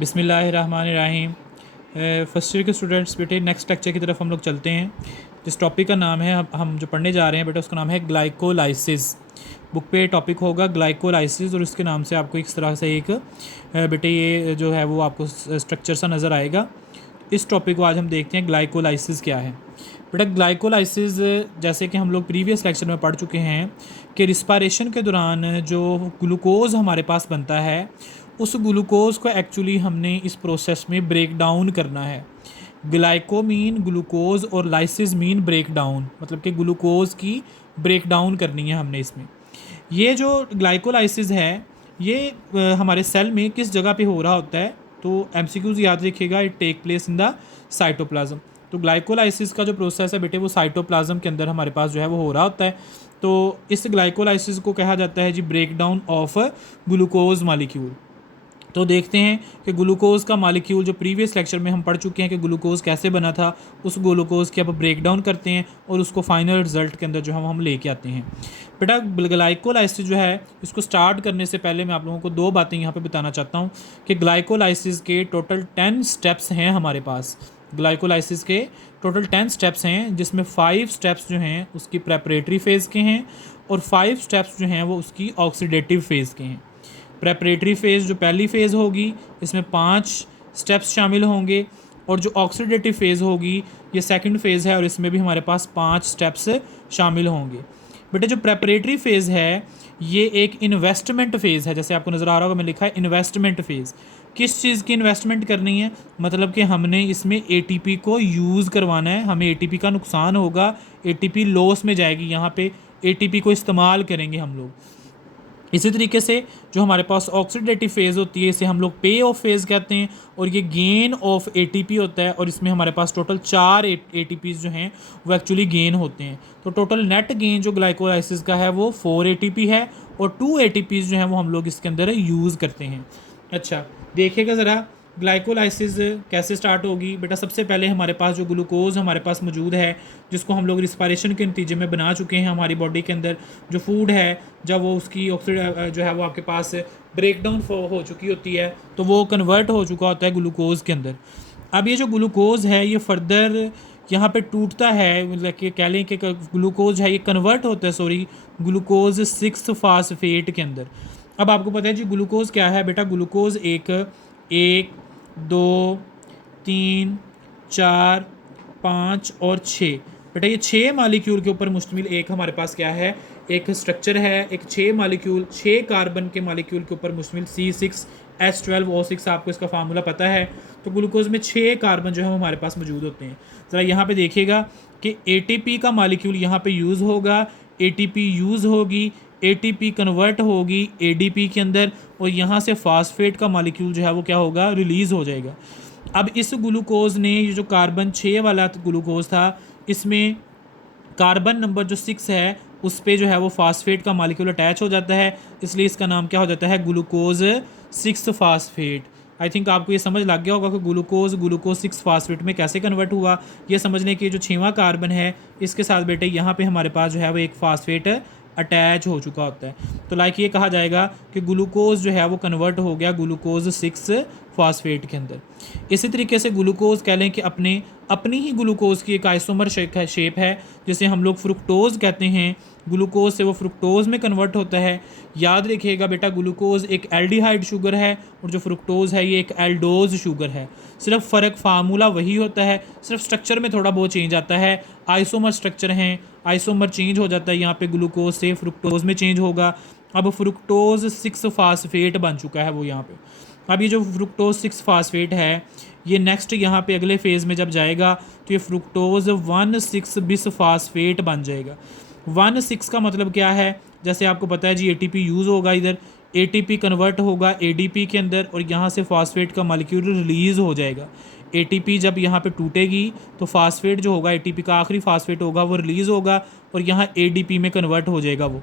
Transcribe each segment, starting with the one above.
बिस्मिल्लाहिर्रहमानिर्रहीम। First year के students बेटे नेक्स्ट लेक्चर की तरफ हम लोग चलते हैं। जिस टॉपिक का नाम है हम जो पढ़ने जा रहे हैं बेटा उसका नाम है ग्लाइकोलाइसिस। बुक पे टॉपिक होगा ग्लाइकोलाइसिस और इसके नाम से आपको इस तरह से एक बेटे ये जो है वो आपको स्ट्रक्चर सा नज़र आएगा। इस टॉपिक को आज हम देखते हैं ग्लाइकोलाइसिस क्या है। बेटा ग्लाइकोलाइसिस जैसे कि हम लोग प्रीवियस लेक्चर में पढ़ चुके हैं कि रिस्पायरेशन के दौरान जो ग्लूकोज़ हमारे पास बनता है उस ग्लूकोज़ को एक्चुअली हमने इस प्रोसेस में ब्रेक डाउन करना है। ग्लाइको मीन ग्लूकोज़ और लाइसिस मीन ब्रेक डाउन, मतलब कि ग्लूकोज़ की ब्रेक डाउन करनी है हमने इसमें। ये जो ग्लाइकोलाइसिस है ये हमारे सेल में किस जगह पे हो रहा होता है, तो एमसीक्यूज़ याद रखिएगा, it take place in the cytoplasm. तो ग्लाइकोलाइसिस का जो प्रोसेस है बेटे वो साइटोप्लाज्म के अंदर हमारे पास जो है वो हो रहा होता है। तो इस ग्लाइकोलाइसिस को कहा जाता है जी break down of glucose molecule. तो देखते हैं कि ग्लूकोज़ का मालिक्यूल जो प्रीवियस लेक्चर में हम पढ़ चुके हैं कि ग्लूकोज़ कैसे बना था, उस ग्लूकोज़ के अब ब्रेक डाउन करते हैं और उसको फाइनल रिजल्ट के अंदर जो हम लेके आते हैं। बेटा ग्लाइकोलाइसिस जो है इसको स्टार्ट करने से पहले मैं आप लोगों को दो बातें यहाँ पे बताना चाहता हूँ कि ग्लाइकोलाइसिस के टोटल 10 स्टेप्स हैं हमारे पास। ग्लाइकोलाइसिस के टोटल 10 स्टेप्स हैं जिसमें 5 स्टेप्स जो हैं उसकी प्रेपरेटरी फेज़ के हैं और 5 स्टेप्स जो हैं वो उसकी ऑक्सीडेटिव फेज़ के हैं। प्रेपरेटरी फ़ेज़ जो पहली फ़ेज़ होगी इसमें 5 स्टेप्स शामिल होंगे और जो ऑक्सीडेटिव फ़ेज़ होगी ये सेकंड फ़ेज़ है और इसमें भी हमारे पास 5 स्टेप्स शामिल होंगे। बेटा जो प्रेपरेटरी फ़ेज़ है ये एक इन्वेस्टमेंट फ़ेज़ है, जैसे आपको नज़र आ रहा होगा मैं लिखा है इन्वेस्टमेंट फ़ेज़। किस चीज़ की इन्वेस्टमेंट करनी है, मतलब कि हमने इसमें एटीपी को यूज़ करवाना है, हमें एटीपी का नुकसान होगा, एटीपी लॉस में जाएगी, यहाँ पे एटीपी को इस्तेमाल करेंगे हम लोग। इसी तरीके से जो हमारे पास ऑक्सीडेटिव फेज़ होती है इसे हम लोग पे ऑफ फेज़ कहते हैं और ये गेन ऑफ एटीपी होता है और इसमें हमारे पास टोटल 4 एटीपीज़ जो हैं वो एक्चुअली गेन होते हैं। तो टोटल नेट गेन जो ग्लाइकोलाइसिस का है वो 4 एटीपी है और 2 एटीपीज़ जो हैं वो हम लोग इसके अंदर यूज़ करते हैं। अच्छा देखिएगा ज़रा ग्लाइकोलाइसिस कैसे स्टार्ट होगी। बेटा सबसे पहले हमारे पास जो ग्लूकोज़ हमारे पास मौजूद है जिसको हम लोग रिस्पायरेशन के नतीजे में बना चुके हैं हमारी बॉडी के अंदर, जो फूड है जब वो उसकी ऑक्सीड जो है वो आपके पास ब्रेक डाउन हो चुकी होती है तो वो कन्वर्ट हो चुका होता है ग्लूकोज़ के अंदर। अब ये जो ग्लूकोज़ है ये फर्दर यहाँ पे टूटता है, मतलब कि कह लें कि ग्लूकोज़ है ये कन्वर्ट होता है ग्लूकोज़ 6 फास्फेट के अंदर। अब आपको पता है जी ग्लूकोज़ क्या है बेटा, ग्लूकोज़ एक 2 3 4 5 और 6, बेटा ये 6 मालिक्यूल के ऊपर मुश्तमिल एक हमारे पास क्या है, एक स्ट्रक्चर है, एक 6 मालिक्यूल 6 कार्बन के मालिक्यूल के ऊपर मुश्तमिल C6H12O6, आपको इसका फार्मूला पता है। तो ग्लूकोज में 6 कार्बन जो है हमारे पास मौजूद होते हैं। ज़रा यहाँ पे देखिएगा कि ATP का मालिक्यूल यहाँ पे यूज़ होगा, ATP यूज़ होगी, ATP कन्वर्ट होगी ADP के अंदर और यहाँ से फास्फेट का मालिक्यूल जो है वो क्या होगा, रिलीज़ हो जाएगा। अब इस ग्लूकोज़ ने ये जो कार्बन 6 वाला ग्लूकोज़ था इसमें कार्बन नंबर जो 6 है उस पर जो है वो फास्फेट का मालिक्यूल अटैच हो जाता है, इसलिए इसका नाम क्या हो जाता है, ग्लूकोज़ 6 फास्फेट। आई थिंक आपको ये समझ लग गया होगा कि ग्लूकोज 6 फास्फेट में कैसे कन्वर्ट हुआ। ये समझने की जो 6वां कार्बन है इसके साथ बेटे यहाँ पे हमारे पास जो है वो एक फास्फेट अटैच हो चुका होता है। तो लाइक ये कहा जाएगा कि ग्लूकोज जो है वो कन्वर्ट हो गया ग्लूकोज 6 फास्फेट के अंदर। इसी तरीके से ग्लूकोज कह लें कि अपनी ही ग्लूकोज की एक आइसोमर शेप है जिसे हम लोग फ्रुक्टोज कहते हैं। ग्लूकोज से वो फ्रुक्टोज में कन्वर्ट होता है। याद रखिएगा बेटा ग्लूकोज एक एल्डिहाइड शुगर है और जो फ्रुक्टोज है ये एक एल्डोज शुगर है। सिर्फ फ़र्क फार्मूला वही होता है, सिर्फ स्ट्रक्चर में थोड़ा बहुत चेंज आता है। आइसोमर स्ट्रक्चर हैं, आइसोमर चेंज हो जाता है, यहाँ पे ग्लूकोज से फ्रुक्टोज में चेंज होगा। अब फ्रुक्टोज 6 फास्फेट बन चुका है वो यहाँ पे। अब ये जो फ्रुक्टोज 6 फास्फेट है ये नेक्स्ट यहाँ पे अगले फेज़ में जब जाएगा तो ये फ्रुक्टोज 1,6 बिस फास्फेट बन जाएगा। 1,6 का मतलब क्या है, जैसे आपको पता है जी ATP यूज़ होगा, इधर ATP कन्वर्ट होगा ADP के अंदर और यहाँ से फास्फेट का मालिक्यूल रिलीज़ हो जाएगा। ATP जब यहाँ पे टूटेगी तो फास्फेट जो होगा ATP का आखिरी फास्फेट होगा वो रिलीज़ होगा और यहाँ ADP में कन्वर्ट हो जाएगा वो।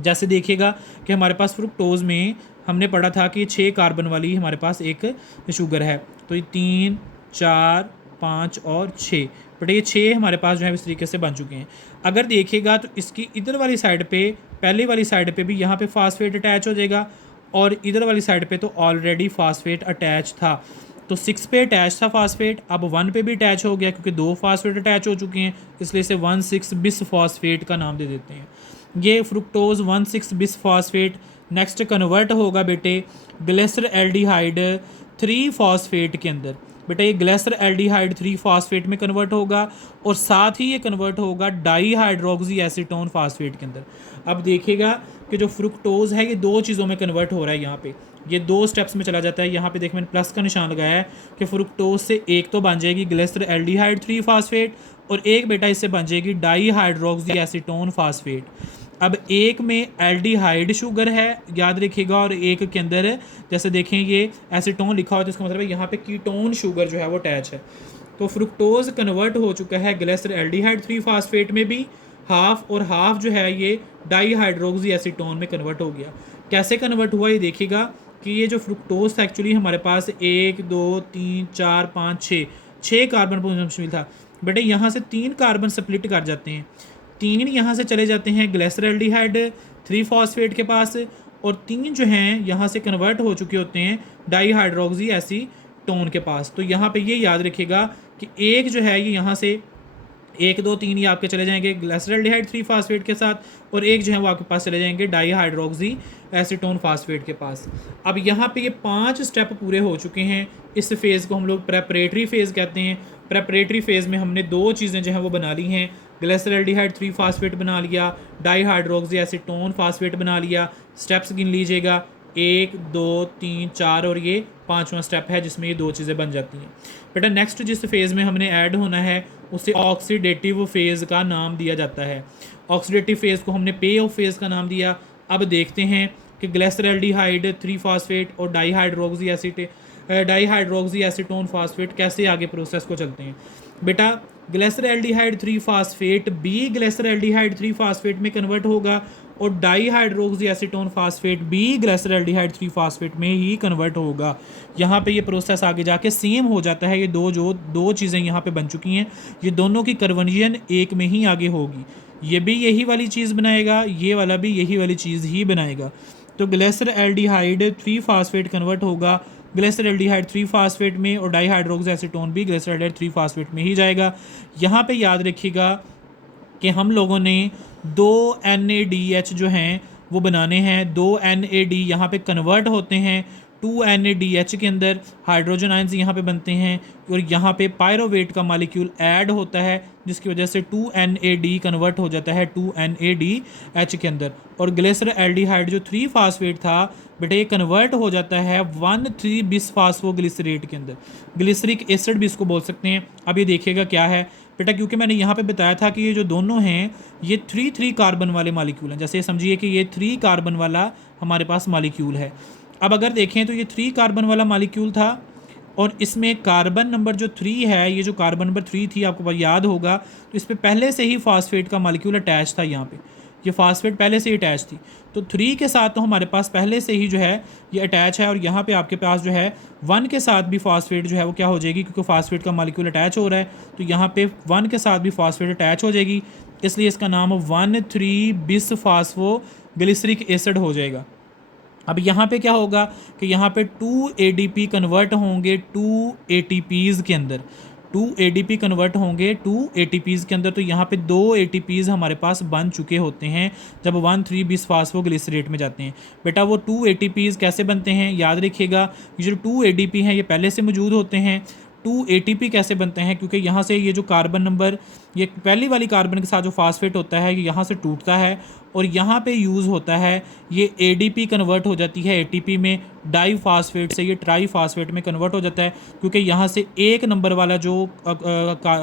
जैसे देखिएगा कि हमारे पास फ्रुक्टोज़ में हमने पढ़ा था कि 6 कार्बन वाली हमारे पास एक शुगर है, तो ये 3 4 5 और 6, बट ये 6 हमारे पास जो है इस तरीके से बन चुके हैं। अगर देखिएगा तो इसकी इधर वाली साइड पे, पहले वाली साइड पे भी यहाँ पे फास्फेट अटैच हो जाएगा और इधर वाली साइड पे तो ऑलरेडी फास्फेट अटैच था। तो 6 पे अटैच था फास्फेट, अब 1 पे भी अटैच हो गया क्योंकि 2 फास्फेट अटैच हो चुके हैं, इसलिए इसे 1,6 बिस फास्फेट का नाम दे देते हैं। ये फ्रुक्टोज 1,6 बिस फास्फेट नेक्स्ट कन्वर्ट होगा बेटे ग्लिसर एल्डिहाइड 3 फास्फेट के अंदर। बेटा ये ग्लिसर एल्डिहाइड 3 फास्फेट में कन्वर्ट होगा और साथ ही ये कन्वर्ट होगा डाई हाइड्रोक्सी एसीटोन फास्फेट के अंदर। अब देखिएगा कि जो फ्रुक्टोज है ये 2 चीज़ों में कन्वर्ट हो रहा है, यहाँ पे ये 2 स्टेप्स में चला जाता है। यहाँ पे देखिए मैंने प्लस का निशान लगाया है कि फ्रुक्टोज से एक तो बन जाएगी ग्लिसर एल्डिहाइड 3 फास्फेट और एक बेटा इससे बन जाएगी डाई हाइड्रोक्सी एसीटोन फास्फेट। अब एक में एल्डिहाइड शुगर है याद रखिएगा और एक के अंदर जैसे देखें ये एसीटोन लिखा हुआ है तो इसका मतलब है यहाँ पे कीटोन शुगर जो है वो अटैच है। तो फ्रुक्टोज कन्वर्ट हो चुका है ग्लिसर एल्डिहाइड 3 फास्फेट में भी हाफ, और हाफ जो है ये डाई हाइड्रोक्सी एसीटोन में कन्वर्ट हो गया। कैसे कन्वर्ट हुआ ये देखिएगा कि ये जो फ्रुक्टोज था एक्चुअली हमारे पास 1 2 3 4 5 6 कार्बन पर शामिल था। बेटे यहाँ से 3 कार्बन स्प्लिट कर जाते हैं, 3 यहाँ से चले जाते हैं ग्लिसर एल्डिहाइड 3 फास्फेट के पास और 3 जो हैं यहाँ से कन्वर्ट हो चुके होते हैं डाई हाइड्रोक्सी एसीटोन के पास। तो यहाँ पे ये याद रखिएगा कि एक जो है ये यहाँ से 1 2 3 ये आपके चले जाएंगे ग्लिसर एल्डिहाइड 3 फास्फेट के साथ और एक जो है वो आपके पास चले जाएंगे डाई हाइड्रोक्सी एसीटोन फास्फेट के पास। अब यहाँ पे ये 5 स्टेप पूरे हो चुके हैं। इस फेज़ को हम लोग प्रेपरेटरी फेज़ कहते हैं। प्रेपरेटरी फेज़ में हमने 2 चीज़ें जो हैं वो बना ली हैं, ग्लिसर एल्डिहाइड 3 फास्फेट बना लिया, डाई हाइड्रोक्सी एसीटोन फास्फेट बना लिया। स्टेप्स गिन लीजिएगा 1 2 3 4 और ये 5वां स्टेप है जिसमें ये 2 चीज़ें बन जाती हैं। बेटा नेक्स्ट जिस फेज़ में हमने ऐड होना है उसे ऑक्सीडेटिव फेज़ का नाम दिया जाता है। ऑक्सीडेटिव फेज़ को हमने पे ऑफ फेज़ का नाम दिया। अब देखते हैं कि ग्लिसर एल्डिहाइड 3 फास्फेट और डाई हाइड्रोक्सी एसीटोन फास्फेट कैसे आगे प्रोसेस को चलते हैं। बेटा ग्लिसर एल्डिहाइड 3 फास्फेट बी ग्लिसर एल्डिहाइड 3 फास्फेट में कन्वर्ट होगा और डाई हाइड्रोक्सी एसीटोन फास्फेट बी ग्लिसर एल्डिहाइड 3 फास्फेट में ही कन्वर्ट होगा। यहाँ पे ये प्रोसेस आगे जाके सेम हो जाता है। ये दो चीज़ें यहाँ पे बन चुकी हैं, ये दोनों की कन्वर्जन एक में ही आगे होगी। ये भी यही वाली चीज़ बनाएगा, ये वाला भी यही वाली चीज़ ही बनाएगा। तो ग्लिसर एल्डिहाइड 3 फास्फेट कन्वर्ट होगा ग्लिसर एल्डिहाइड 3 फास्फेट में और डाई हाइड्रोक्सी एसीटोन भी ग्लिसर एल्डिहाइड 3 फास्फेट में ही जाएगा। यहाँ पे याद रखिएगा कि हम लोगों ने 2 NADH जो हैं वो बनाने हैं। 2 NAD यहाँ पे कन्वर्ट होते हैं 2 NADH के अंदर, हाइड्रोजन आयंस यहाँ पे बनते हैं और यहाँ पे पायरोवेट का मॉलिक्यूल ऐड होता है जिसकी वजह से 2 NAD कन्वर्ट हो जाता है 2 NADH के अंदर। और ग्लिसर एल्डिहाइड जो 3 फास्फेट था बेटा ये कन्वर्ट हो जाता है 1,3 बिस फास्फोग्लिसरेट के अंदर। ग्लिसरिक एसिड भी इसको बोल सकते हैं। अब ये देखिएगा क्या है बेटा, क्योंकि मैंने यहाँ पे बताया था कि ये जो दोनों हैं ये 3 कार्बन वाले मॉलिक्यूल हैं। जैसे समझिए कि ये 3 कार्बन वाला हमारे पास मॉलिक्यूल है। अब अगर देखें तो ये 3 कार्बन वाला मॉलिक्यूल था और इसमें कार्बन नंबर जो 3 है, ये जो कार्बन नंबर 3 थी आपको याद होगा, तो इस पर पहले से ही फास्फेट का मॉलिक्यूल अटैच था। यहाँ पे ये फास्फेट पहले से ही अटैच थी, तो 3 के साथ तो हमारे पास पहले से ही जो है ये अटैच है। और यहाँ पे आपके पास जो है 1 के साथ भी फास्फेट जो है वो क्या हो जाएगी, क्योंकि फास्फेट का मॉलिक्यूल अटैच हो रहा है तो यहाँ पे 1 के साथ भी फास्फेट अटैच हो जाएगी, इसलिए इसका नाम 1,3 बिस फास्फोग्लिसरिक एसिड हो जाएगा। अब यहाँ पे क्या होगा कि यहाँ पे 2 ADP कन्वर्ट होंगे 2 ATPs के अंदर, 2 ADP कन्वर्ट होंगे 2 ATPs के अंदर। तो यहाँ पे 2 ATPs हमारे पास बन चुके होते हैं जब 1,3 बिस फास्फोग्लिसरेट में जाते हैं। बेटा वो 2 ATPs कैसे बनते हैं याद रखिएगा, ये जो 2 ADP हैं ये पहले से मौजूद होते हैं। 2 ATP कैसे बनते हैं, क्योंकि यहाँ से ये जो कार्बन नंबर ये पहली वाली कार्बन के साथ जो फास्फेट होता है ये यहाँ से टूटता है और यहाँ पे यूज़ होता है, ये ADP कन्वर्ट हो जाती है ATP में, डाई फास्फेट से ये ट्राई फास्फेट में कन्वर्ट हो जाता है, क्योंकि यहाँ से 1 नंबर वाला जो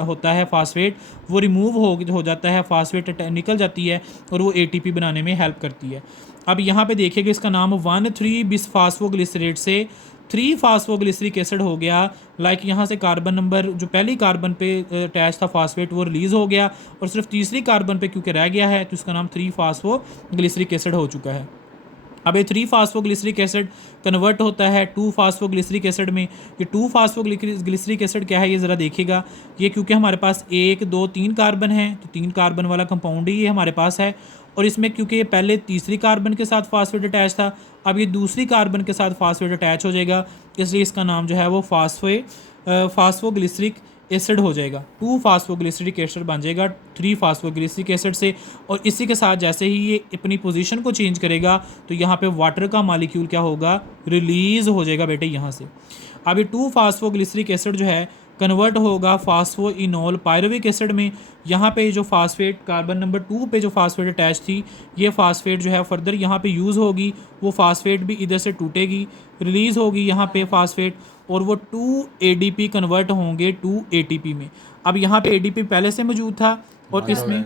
होता है फास्फेट वो रिमूव हो जाता है, फास्फेट निकल जाती है और वो ATP बनाने में हेल्प करती है। अब यहाँ पे देखिएगा इसका नाम 1,3 बिस फास्फोग्लिसरेट से 3 फास्फोग्लिसरिक एसिड हो गया। लाइक यहाँ से कार्बन नंबर जो पहली कार्बन पे अटैच था फास्फेट वो रिलीज़ हो गया और सिर्फ तीसरी कार्बन पे क्योंकि रह गया है तो इसका नाम 3 फास्फोग्लिसरिक एसिड हो चुका है। अब ये 3 फास्फोग्लिसरिक एसिड कन्वर्ट होता है 2 फास्फोग्लिसरिक एसिड में। ये 2 फास्फोग्लिसरिक एसिड क्या है ये ज़रा देखिएगा, ये क्योंकि हमारे पास 1 2 3 कार्बन है तो 3 कार्बन वाला कंपाउंड ही ये हमारे पास है और इसमें क्योंकि ये पहले तीसरी कार्बन के साथ फास्फेट अटैच था अब ये दूसरी कार्बन के साथ फास्फेट अटैच हो जाएगा, इसलिए इसका नाम जो है वो फास्फोग्लिसरिक एसिड हो जाएगा। 2 फास्फोग्लिसरिक एसिड बन जाएगा 3 फास्फोग्लिसरिक एसिड से। और इसी के साथ जैसे ही ये अपनी पोजीशन को चेंज करेगा तो यहाँ पे वाटर का मॉलिक्यूल क्या होगा, रिलीज़ हो जाएगा बेटे यहाँ से। अब ये 2 फास्फोग्लिसरिक एसिड जो है कन्वर्ट होगा फास्फोइनोल पायरुविक एसिड में। यहाँ पे जो फास्फेट कार्बन नंबर 2 पे जो फास्फेट अटैच थी, ये फास्फेट जो है फर्दर यहाँ पे यूज़ होगी, वो फास्फेट भी इधर से टूटेगी, रिलीज़ होगी यहाँ पे फास्फेट, और वो 2 ADP कन्वर्ट होंगे 2 ATP में। अब यहाँ पे ADP पहले से मौजूद था और इसमें